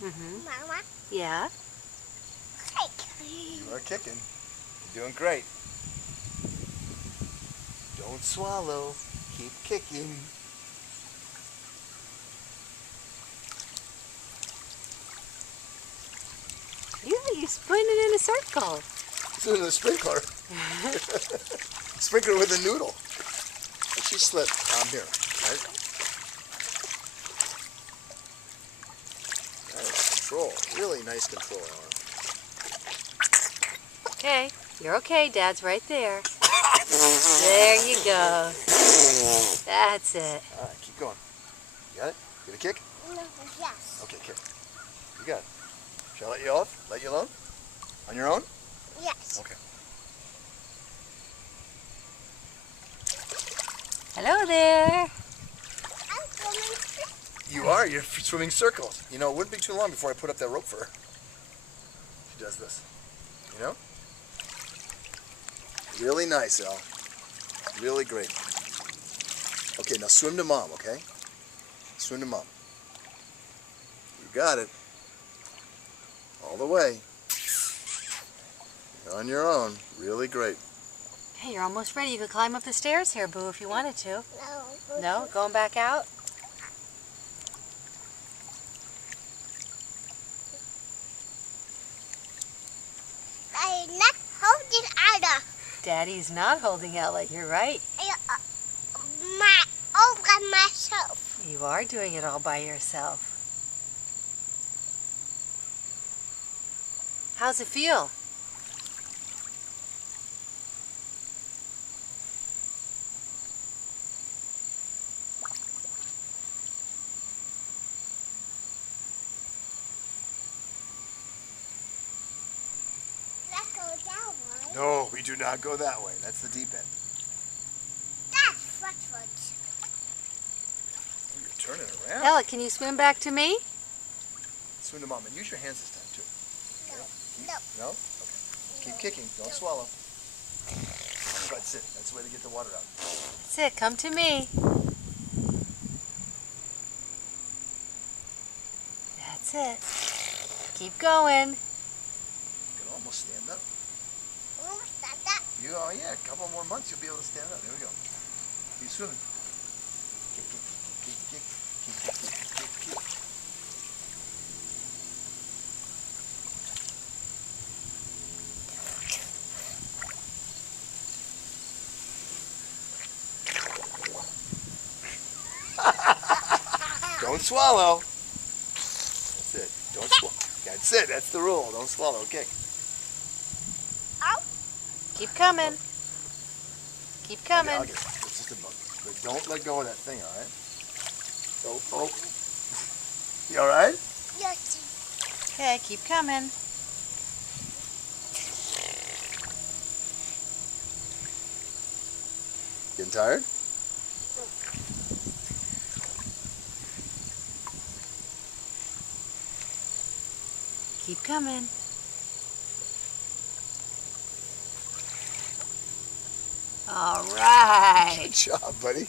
Mama. Yeah? Kick. You are kicking. You're doing great. Don't swallow. Keep kicking. Yeah, you spin it in a circle. It's in a sprinkler. Sprinkler with a noodle. And she slipped. I'm here. Right? Nice control. Really nice control, Ellen. Okay, you're okay. Dad's right there. There you go. That's it. All right, keep going. You got it? Get a kick? No, yes. Okay, kick. You got it. Shall I let you off? Let you alone? On your own? Yes. Okay. Hello there. I'm coming. You are. You're swimming circles. You know, it wouldn't be too long before I put up that rope for her. She does this. You know? Really nice, Al. Really great. Okay, now swim to Mom, okay? Swim to Mom. You got it. All the way. You're on your own. Really great. Hey, you're almost ready. You could climb up the stairs here, Boo, if you wanted to. No. No? Going back out? I'm not holding Ada. Daddy's not holding Ella. You're right. All by myself. You are doing it all by yourself. How's it feel? Let's go down, right? No, we do not go that way. That's the deep end. That's foot. Oh, you're turning around. Ella, can you swim back to me? Swim to Mom. And use your hands this time, too. No. No? Okay. Keep kicking. Don't swallow. That's it. That's the way to get the water out. That's it. Come to me. That's it. Keep going. You can almost stand up. Almost done that. Oh yeah, a couple more months you'll be able to stand up. There we go. Keep swimming. Kick, kick, kick, kick, kick, kick, kick, kick, kick. Don't swallow. That's it. Don't swallow. That's it. That's the rule. Don't swallow. Kick. Keep coming. Keep coming. Okay, I'll get it. It's just a bug. But don't let go of that thing, all right? Oh. You all right? Yes. Okay, keep coming. Getting tired? Keep coming. All right. Good job, buddy.